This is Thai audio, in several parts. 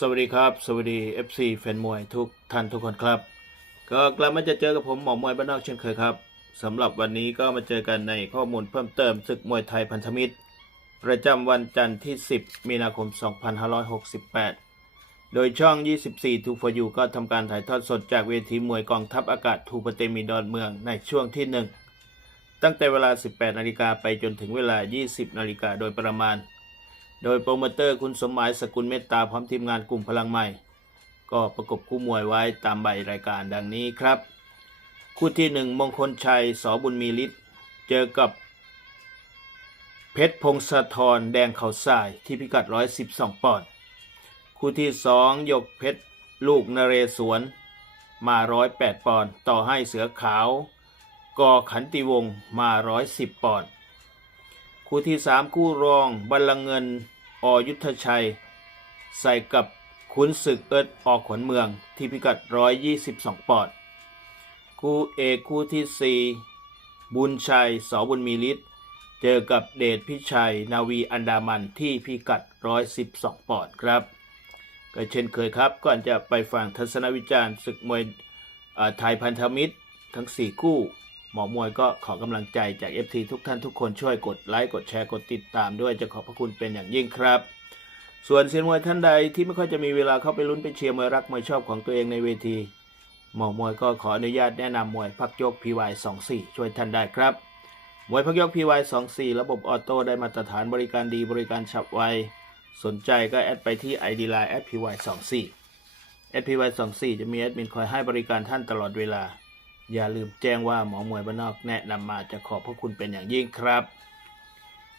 สวัสดีครับ สวัสดี FC แฟนมวยทุกท่านทุกคนครับ ก็กลับมาจะเจอกับผมหมอมวยบ้านนอกเช่นเคยครับสำหรับวันนี้ก็มาเจอกันในข้อมูลเพิ่มเติมศึกมวยไทยพันธมิตร ประจำวันจันทร์ที่ 10 มีนาคม 2568 โดยช่อง 24 2 for you ก็ทำการถ่ายทอดสดจากเวทีมวยกองทัพอากาศทูปเตมีดอนเมืองในช่วงที่ 1 ตั้งแต่เวลา 18 นาฬิกาไปจนถึงเวลา 20 นาฬิกาโดยประมาณ โดยโปรโมเตอร์คุณสมหมายสกุลเมตตาพร้อมทีมงานกลุ่มพลังใหม่ ก็ประกบคู่มวยไว้ตามใบรายการดังนี้ครับ คู่ที่หนึ่งมงคลชัยสบุญมีฤทธิ์เจอกับ เพชรพงศธรแดงเขาสายที่พิกัด 112 ปอนด์คู่ที่สองยกเพชรลูกนเรศวรมา 108 ปอนด์ต่อให้เสือขาวกอขันติวงศ์มา 110 ปอนด์ คู่ที่สามคู่รองบัลลังเงินอยุทธชัย ใส่กับขุนศึกเอิดออกขนเมืองที่พิกัด 122 ปอนด์คู่เอกคู่ที่สี่บุญชัยสบุญมีฤทธิ์เจอกับเดชพิชัย นาวีอันดามันที่พิกัด 112 ปอนด์ครับก็เช่นเคยครับ ก่อนจะไปฟังทัศนวิจารณ์ศึกมวยไทยพันธมิตรทั้ง 4 คู่ หมอมวยก็ขอกำลังใจจาก FT ทุกท่านทุกคนช่วยกดไลค์กดแชร์กดติดตามด้วยจะขอบพระคุณเป็นอย่างยิ่งครับ ส่วนเซียนมวยท่านใดที่ไม่ค่อยจะมีเวลาเข้าไปลุ้นไปเชียร์มวยรักมวยชอบของตัวเองในเวที หมอมวยก็ขออนุญาตแนะนำมวยพักยก PY 24 ช่วยท่านได้ครับ มวยพักยก PY 24 ระบบออโต้ได้มาตรฐานบริการดีบริการฉับไวสนใจก็แอดไปที่ ID Line @PY 24 @PY 24 จะมีแอดมินคอยให้บริการท่านตลอดเวลา อย่าลืมแจ้งว่าหมอมวยบ้านนอกแนะนำมาจะขอบพระคุณเป็นอย่างยิ่งครับ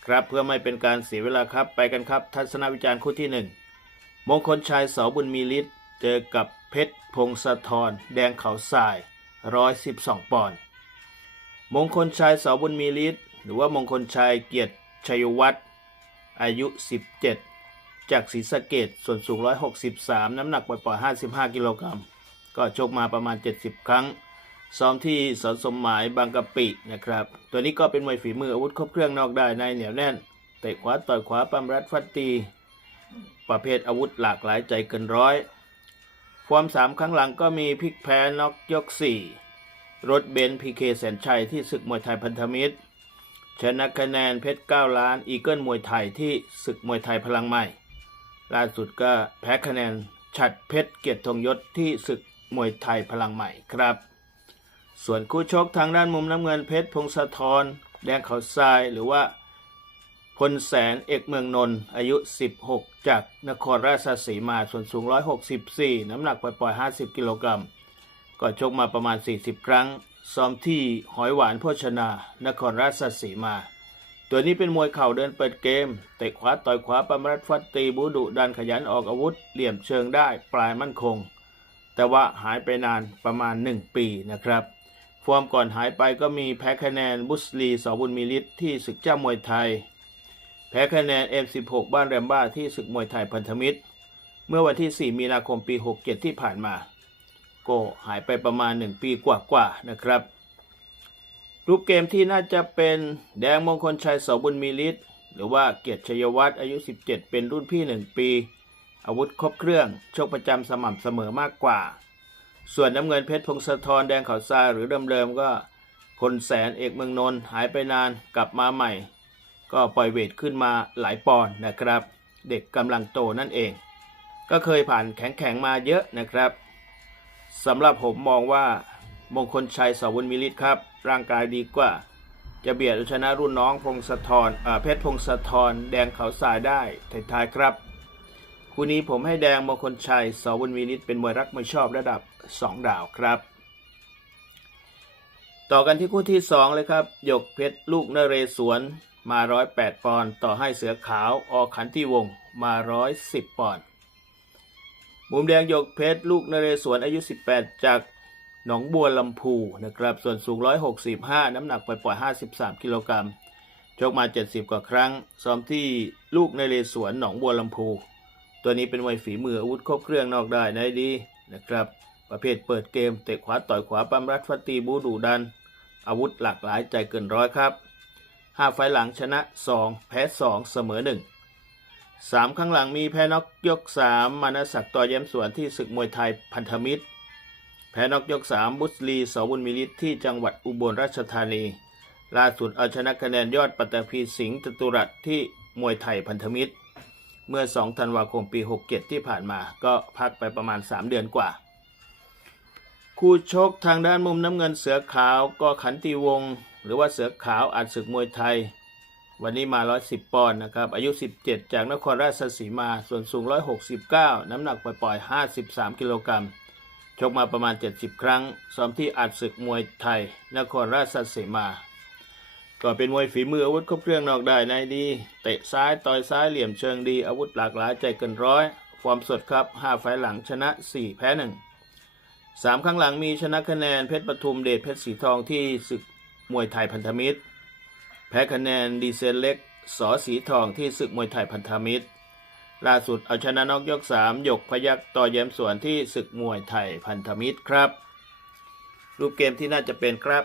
ครับเพื่อไม่เป็นการเสียเวลาครับไปกันครับ ทัศนวิจารณ์คู่ที่หนึ่งมงคลชัยเสอบุญมีฤทธิ์เจอกับเพชรพงศธรแดงเขาทราย 112 ปอนด์มงคลชัยเสอบุญมีฤทธิ์หรือว่ามงคลชัยเกียรติชัยวัฒน์อายุ 17 จากศรีสะเกดส่วนสูง 163 น้ำหนักปล่อยๆ55 กิโลกรัมก็ชกมาประมาณ 70 ครั้ง ซ้อมที่สอนสมหมายบางกะปินะครับ ตัวนี้ก็เป็นมวยฝีมืออาวุธครบเครื่องนอกได้ในเหนียวแน่นเตะขวาต่อยขวาปั้มรัดฟัดตี ประเภทอาวุธหลากหลายใจเกินร้อยฟอร์มสามครั้งหลังก็มีพลิกแพ้น็อกยก4รถเบนซ์พีเคแสนชัยที่ศึกมวยไทยพันธมิตร ชนะคะแนนเพชร 9 ล้าน อีเกิลมวยไทยที่ศึกมวยไทยพลังใหม่ ล่าสุดก็แพ้คะแนนฉัดเพชรเกียรติธงยศที่ศึกมวยไทยพลังใหม่ครับ ส่วนคู่ชกทางด้านมุมน้ำเงินเพชรพงศธรแดงเขาทรายหรือว่าพลแสนเอกเมืองนนท์อายุ 16 จากนครราชสีมาส่วนสูง 164 น้ำหนักปล่อยๆ50 กิโลกรัมก็ชกมาประมาณ 40 ครั้ง ซ้อมที่หอยหวานโภชนา นครราชสีมา ตัวนี้เป็นมวยเข่าเดินเปิดเกม เตะขวาต่อยขวาประมรัดฟัดตีบูดุดันขยันออกอาวุธ เหลี่ยมเชิงได้ปลายมั่นคง แต่ว่าหายไปนานประมาณ 1 ปีนะครับ ฟอร์มก่อนหายไปก็มีแพ้คะแนนบุสลีสอบุญมีฤทธิ์ที่ศึกเจ้ามวยไทย แพ้คะแนน M16 บ้านแรมบ้าที่ศึกมวยไทยพันธมิตร เมื่อวันที่ 4 มีนาคมปี 67 ที่ผ่านมา ก็หายไปประมาณ 1 ปีกว่าๆนะครับ รูปเกมที่น่าจะเป็นแดงมงคลชัยสอบุญมีฤทธิ์หรือว่าเกียรติชยวัฒน์อายุ 17 เป็นรุ่นพี่ 1 ปี อาวุธครบเครื่อง โชคประจำสม่ำเสมอมากกว่า ส่วนน้ำเงินเพชรพงศธรแดงเขาทรายหรือเดิมๆก็พลแสนเอกเมืองนนท์หายไปนานกลับมาใหม่ ก็ปล่อยเวทขึ้นมาหลายปอนด์นะครับ เด็กกำลังโตนั่นเอง ก็เคยผ่านแข็งๆมาเยอะนะครับสำหรับผมมองว่ามงคลชัยสวุมิลิตครับ ร่างกายดีกว่า จะเบียดเอาชนะรุ่นน้องพงศธรเพชรพงศธรแดงเขาสายได้ท้ายๆครับ คู่นี้ผมให้แดงมงคลชัยสวุมิลิตเป็นมวยรักมวยชอบระดับ 2 ดาวครับ ต่อกันที่คู่ที่ 2 เลยครับ หยกเพชรลูกนเรศวรมา 108 ปอนด์ต่อให้เสือขาวออกขันที่วงมา 110 ปอนด์มุมแดงหยกเพชรลูกนเรศวรอายุ 18 จากหนองบัวลำพูนะครับ ส่วนสูง 165 น้ำหนักปล่อยๆ53 กิโลกรัมชกมา 70 กว่าครั้ง ซ้อมที่ลูกนเรศวรหนองบัวลำพู ตัวนี้เป็นมวยฝีมืออาวุธครบเครื่องนอกได้ได้ดีนะครับ ประเภทเปิดเกมเตะขวาต่อยขวาปั้มรัดฟัดตีบูดูดัน อาวุธหลากหลายใจเกินร้อยครับ 5 ไฟหลังชนะ 2 แพ้ 2 เสมอ1สามข้างหลังมีแพ้น็อกยกสามานศักดิ์ต่อแย้มสวนที่ศึกมวยไทยพันธมิตร แพ้น็อกยกสามบุสลีสอบุญมิลิตที่จังหวัดอุบลราชธานี ล่าสุดเอาชนะคะแนนยอดปัตตภีสิงห์จตุรัสที่มวยไทยพันธมิตร เมื่อ 2 ธันวาคมปี 67 ที่ผ่านมาก็พักไปประมาณ 3 เดือนกว่า คู่ชกทางด้านมุมน้ำเงินเสือขาวก็ขันตีวงศ์หรือว่าเสือขาวอัดศึกมวยไทย วันนี้มา 110 ปอนด์นะครับ อายุ 17 จากนครราชสีมา ส่วนสูง 169 น้ำหนักปล่อยๆ 53 กิโลกรัม ชกมาประมาณ 70 ครั้ง ซ้อมที่อัดศึกมวยไทย นครราชสีมา ก็เป็นมวยฝีมืออาวุธครบเครื่องนอกได้ในดี เตะซ้ายต่อยซ้ายเหลี่ยมเชิงดี อาวุธหลากหลายใจเกินร้อยความสดครับ 5 ไฟหลังชนะ 4 แพ้ 1 3ครั้งหลังมีชนะคะแนนเพชรปทุมเดชเพชรสีทองที่ศึกมวยไทยพันธมิตร แพ้คะแนนดีเซลเล็กสอสีทองที่ศึกมวยไทยพันธมิตร ล่าสุดเอาชนะนอกยก3หยกพยักต่อแย้มสวนที่ศึกมวยไทยพันธมิตรครับ รูปเกมที่น่าจะเป็นครับ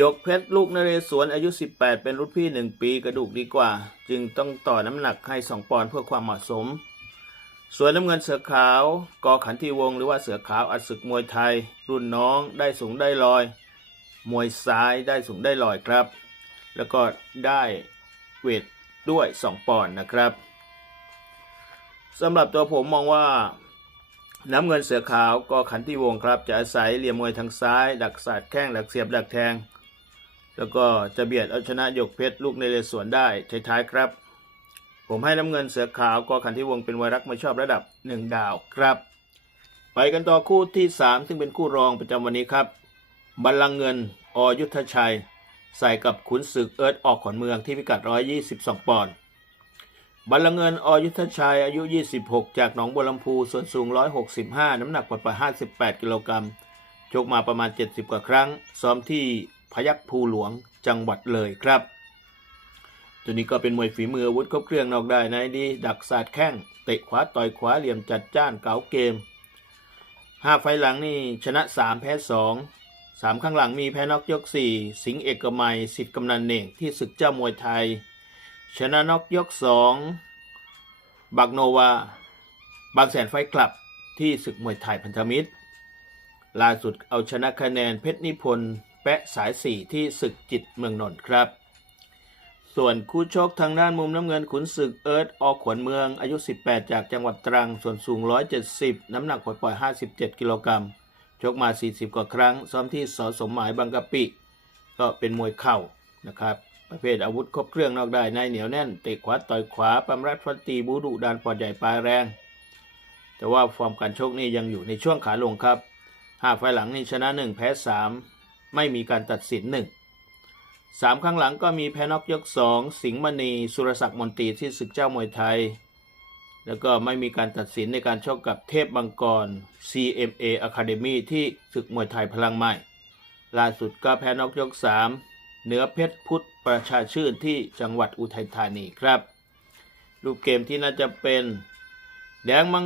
ยกเพชรลูกนเรศวรอายุ 18 เป็นรุ่นพี่ 1 ปีกระดูกดีกว่า จึงต้องต่อน้ำหนักให้ 2 ปอนด์เพื่อความเหมาะสม ส่วนน้ำเงินเสือขาวกอขันทีวงหรือว่าเสือขาวอัดศึกมวยไทย รุ่นน้องได้สูงได้ลอย มวยซ้ายได้สูงได้ลอยครับ แล้วก็ได้เวทด้วย 2 ปอนด์นะครับสำหรับตัวผมมองว่าน้ำเงินเสือขาวก็ขันทีวงครับ จะอาศัยเหลี่ยมมวยทางซ้าย ดักสาดแข้งดักเสียบดักแทง แล้วก็จะเบียดเอาชนะยกเพชรลูกในเลสวนได้ท้ายๆครับ ผมให้น้ำเงินเสือขาวก็ขันทีวงศ์เป็นวายรักไม่ชอบระดับ 1 ดาวครับ ไปกันต่อคู่ที่ 3 ซึ่งเป็นคู่รองประจำวันนี้ครับ บัลลังเงินอยุทธชัย ใส่กับขุนศึกเอิร์ธออกขอนเมืองที่พิกัด 122 ปอนด์บัลลังเงินอยุทธชัยอายุ 26 จากหนองบัวลำพูส่วนสูง 165 น้ำหนักปล่อยๆ58 กิโลกรัมชกมาประมาณ 70 กว่าครั้ง ซ้อมที่พยัคฆ์ภูหลวงจังหวัดเลยครับ ตัวนี้ก็เป็นมวยฝีมืออาวุธครบเครื่องนอกได้ในดีดักสาดแข้งเตะขวาต่อยขวาเหลี่ยมจัดจ้านเก๋าเกมห้าไฟหลังนี่ชนะ3แพ้2 3ข้างหลังมีแพ้นอกยก4สิงเอกมัยสิทธิ์กำนันเน่งที่ศึกเจ้ามวยไทย ชนะนอกยก2บักโนวา บางแสนไฟคลับที่ศึกมวยไทยพันธมิตร ล่าสุดเอาชนะคะแนนเพชรนิพนธ์แปะสายสี่ที่ศึกจิตเมืองนนท์ครับ ส่วนคู่ชกทางด้านมุมน้ำเงินขุนศึกเอิร์ธออขวนเมืองอายุ 18 จากจังหวัดตรัง ส่วนสูง 170 น้ำหนักปล่อย 57 กิโลกรัมชกมา 40 กว่าครั้ง ซ้อมที่สอสมหมายบางกะปิ ก็เป็นมวยเข่านะครับ ประเภทอาวุธครบเครื่องนอกได้ในเหนียวแน่นเตะขวาต่อยขวาปัมรัดฟันตีบูดุดานปอดใหญ่ปลายแรง แต่ว่าฟอร์มการชกนี่ยังอยู่ในช่วงขาลงครับห้าไฟหลังนี่ชนะ 1 แพ้ 3 ไม่มีการตัดสิน 1 สามครั้งหลังก็มีแพน็อกยก2สิงห์มณี สุรศักดิ์มนตรีที่ศึกเจ้ามวยไทย แล้วก็ไม่มีการตัดสินในการชกกับเทพบังกร CMA Academy ที่ศึกมวยไทยพลังใหม่ ล่าสุดก็แพน็อกยก 3 เหนือเพชรพุทธประชาชื่นที่จังหวัดอุทัยธานีครับ รูปเกมที่น่าจะเป็น แดงมัง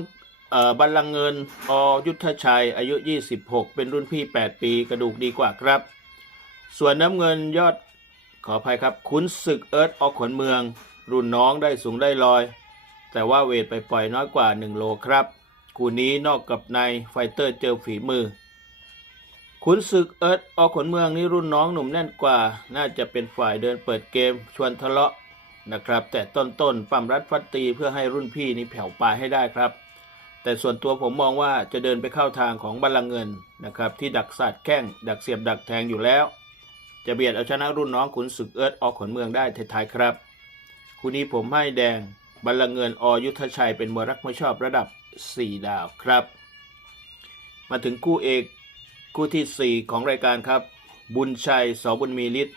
เอ่อบัลลังเงินอยุทธชัย อายุ 26 เป็นรุ่นพี่ 8 ปี กระดูกดีกว่าครับ ส่วนน้ำเงินยอด ขออภัยครับขุนศึกเอิร์ธออกขนเมือง รุ่นน้องได้สูงได้ลอย แต่ว่าเวทไปปล่อยน้อยกว่า 1 โลครับคู่นี้นอกกับในไฟเตอร์เจอฝีมือ ขุนศึกเอิร์ธออกขนเมืองนี่รุ่นน้องหนุ่มแน่นกว่า น่าจะเป็นฝ่ายเดินเปิดเกม ชวนทะเลาะนะครับ แต่ต้นๆปั๊มรัดฟัดตีเพื่อให้รุ่นพี่นี่แผ่วปลายให้ได้ครับ แต่ส่วนตัวผมมองว่าจะเดินไปเข้าทางของบัลลังก์เงินนะครับที่ดักสาดแข้งดักเสียบดักแทงอยู่แล้ว จะเบียดเอาชนะรุ่นน้องขุนศึกเอิร์ธออกขนเมืองได้ท้ายๆครับ คู่นี้ผมให้แดงบัลลังก์เงินอยุทธชัยเป็นมวยรักไม่ชอบระดับ 4 ดาวครับ มาถึงคู่เอกคู่ทีสี่4 ของรายการครับ บุญชัยสอบุญมีฤทธิ์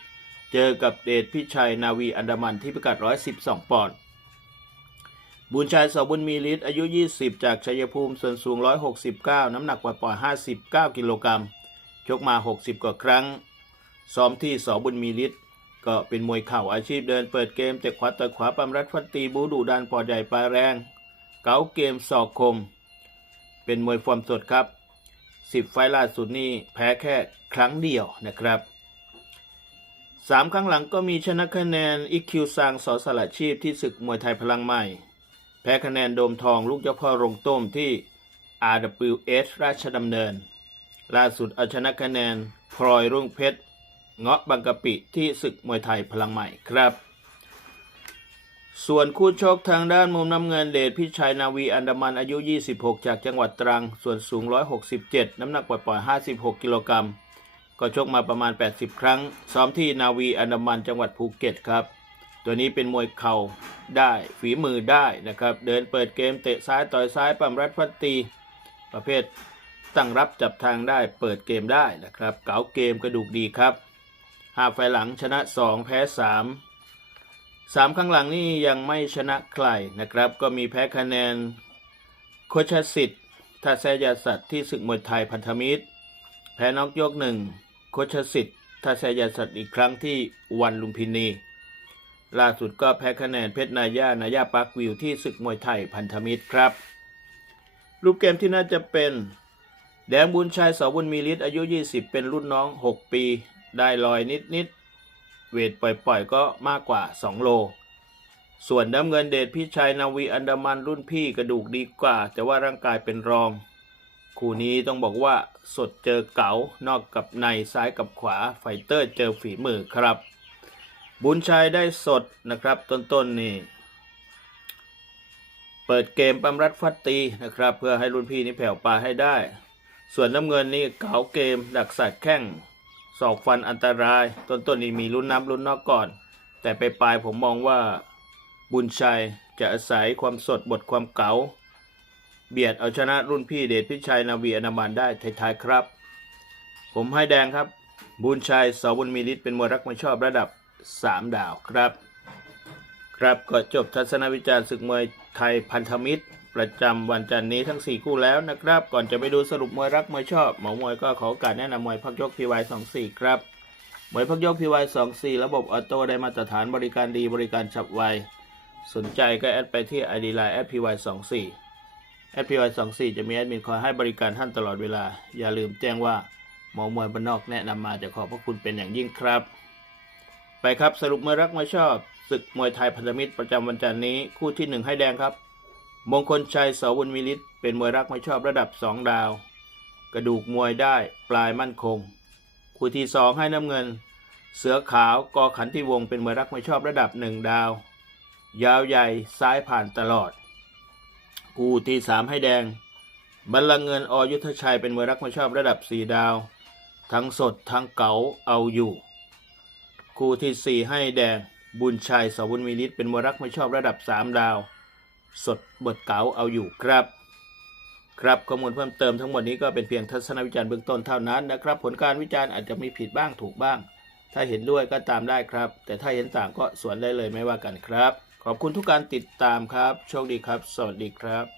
เจอกับเดชพิชัยนาวีอันดามันที่พิกัด 112 ปอนด์บุญชัยสอบุญมีฤทธิ์อายุ 20 จากชัยภูมิส่วนสูง 169 น้ำหนักปล่อยๆ59 กิโลกรัมชกมา 60 กว่าครั้ง ซ้อมที่สอบุญมีฤทธิ์ก็เป็นมวยเข่าอาชีพเดินเปิดเกมแต่ขวาต่อยขวาปั๊มรัดฟันตีบูดุดันปอดใหญ่ปลายแรง เก๋าเกมศอกคม เป็นมวยฟอร์มสดครับ 10 ไฟล์ล่าสุดนี่แพ้แค่ครั้งเดียวนะครับสามครั้งหลังก็มีชนะคะแนนอิคิวซางสอสละชีพที่ศึกมวยไทยพลังใหม่ แพ้คะแนนโดมทองลูกเจ้าพ่อโรงต้มที่ RWS ราชดำเนิน ล่าสุดเอาชนะคะแนนพลอยรุ่งเพชร เงาะบางกะปิที่ศึกมวยไทยพลังใหม่ครับ ส่วนคู่ชกทางด้านมุมน้ำเงินเดชพิชัยนาวีอันดามันอายุ 26 จากจังหวัดตรัง ส่วนสูง 167 น้ำหนักปล่อยๆ56 กิโลกรัมก็ชกมาประมาณ 80 ครั้ง ซ้อมที่นาวีอันดามันจังหวัดภูเก็ตครับ ตัวนี้เป็นมวยเข่าได้ฝีมือได้นะครับ เดินเปิดเกมเตะซ้ายต่อยซ้ายปั๊มรัดฟัดตี ประเภทตั้งรับจับทางได้เปิดเกมได้นะครับ เก๋าเกมกระดูกดีครับ ห้าไฟหลังชนะ 2 แพ้3สามครั้งหลังนี่ยังไม่ชนะใครนะครับ ก็มีแพ้คะแนนโคชสิทธิ์ทัศยาสัตว์ที่ศึกมวยไทยพันธมิตร แพ้นอกยกหนึ่งโคชสิทธิ์ทัศยาสัตว์อีกครั้งที่วันลุมพินี ล่าสุดก็แพ้คะแนนเพชรนายานายาปาร์ควิวที่ศึกมวยไทยพันธมิตรครับ รูปเกมที่น่าจะเป็นแดงบุญชัยสอบุญมีฤทธิ์อายุ 20 เป็นรุ่นน้อง 6 ปี ได้ลอยนิดๆเวทปล่อยๆ ก็มากกว่า 2 โล ส่วนน้ำเงินเดชพี่ชัยนาวีอันดามันรุ่นพี่กระดูกดีกว่า แต่ว่าร่างกายเป็นรอง คู่นี้ต้องบอกว่าสดเจอเก๋านอกกับในซ้ายกับขวาไฟเตอร์เจอฝีมือครับ บุญชัยได้สดนะครับต้นๆนี่เปิดเกมปั๊มรัดฟัดตีนะครับ เพื่อให้รุ่นพี่นี่แผ่วปลาให้ได้ ส่วนน้ำเงินนี่เก๋าเกมดักสัตว์แข้ง ศอกฟันอันตราย ต้นๆนี่มีลุ้นน้ำลุ้นนอกก่อน แต่ไปปลายผมมองว่าบุญชัยจะอาศัยความสดบทความเก๋า เบียดเอาชนะรุ่นพี่เดชพิชัยนาวีอนามันได้ท้ายๆครับ ผมให้แดงครับ บุญชัยสอบุญมีฤทธิ์เป็นมวยรักมวยชอบระดับ 3 ดาวครับ ครับก็จบทัศนวิจารณ์ศึกมวยไทยพันธมิตร ประจำวันจันทร์นี้ทั้ง 4 คู่แล้วนะครับ ก่อนจะไปดูสรุปมวยรักมวยชอบหมอมวยก็ขอโอกาสแนะนำมวยพักยกพีวายสองสี่ครับมวยพักยกพีวายสองสี่ระบบออโต้ได้มาตรฐานบริการดีบริการฉับไว สนใจก็แอดไปที่ ID Line แอดพีวายสองสี่แอดพีวายสองสี่จะมีแอดมินคอยให้บริการท่านตลอดเวลา อย่าลืมแจ้งว่าหมอมวยบ้านนอกแนะนำมาจะขอบพระคุณเป็นอย่างยิ่งครับ ไปครับสรุปมวยรักมวยชอบศึกมวยไทยพันธมิตรประจำวันจันทร์นี้คู่ที่หนึ่งให้แดงครับ มงคลชัยสวุญมิลิตเป็นมวยรักไมวยชอบระดับ 2 ดาว กระดูกมวยได้ปลายมั่นคง คู่ที่สองให้น้ำเงิน เสือขาวกอขันที่วงเป็นมวยรักไมวยชอบระดับ 1 ดาว ยาวใหญ่ซ้ายผ่านตลอด คู่ที่สามให้แดง บัลลังก์เงินอยุทธชัยเป็นมวยรักไมวยชอบระดับ 4 ดาว ทั้งสดทั้งเก๋าเอาอยู่ คู่ที่สี่ให้แดงบุญชัยสวุญมีฤทธิ์เป็นมวยรักไม่ชอบระดับ 3 ดาว สดบทเก๋าเอาอยู่ครับ ครับข้อมูลเพิ่มเติมทั้งหมดนี้ก็เป็นเพียงทัศนวิจารณ์เบื้องต้นเท่านั้นนะครับ ผลการวิจารณ์อาจจะมีผิดบ้างถูกบ้าง ถ้าเห็นด้วยก็ตามได้ครับ แต่ถ้าเห็นต่างก็สวนได้เลยไม่ว่ากันครับ ขอบคุณทุกการติดตามครับ โชคดีครับ สวัสดีครับ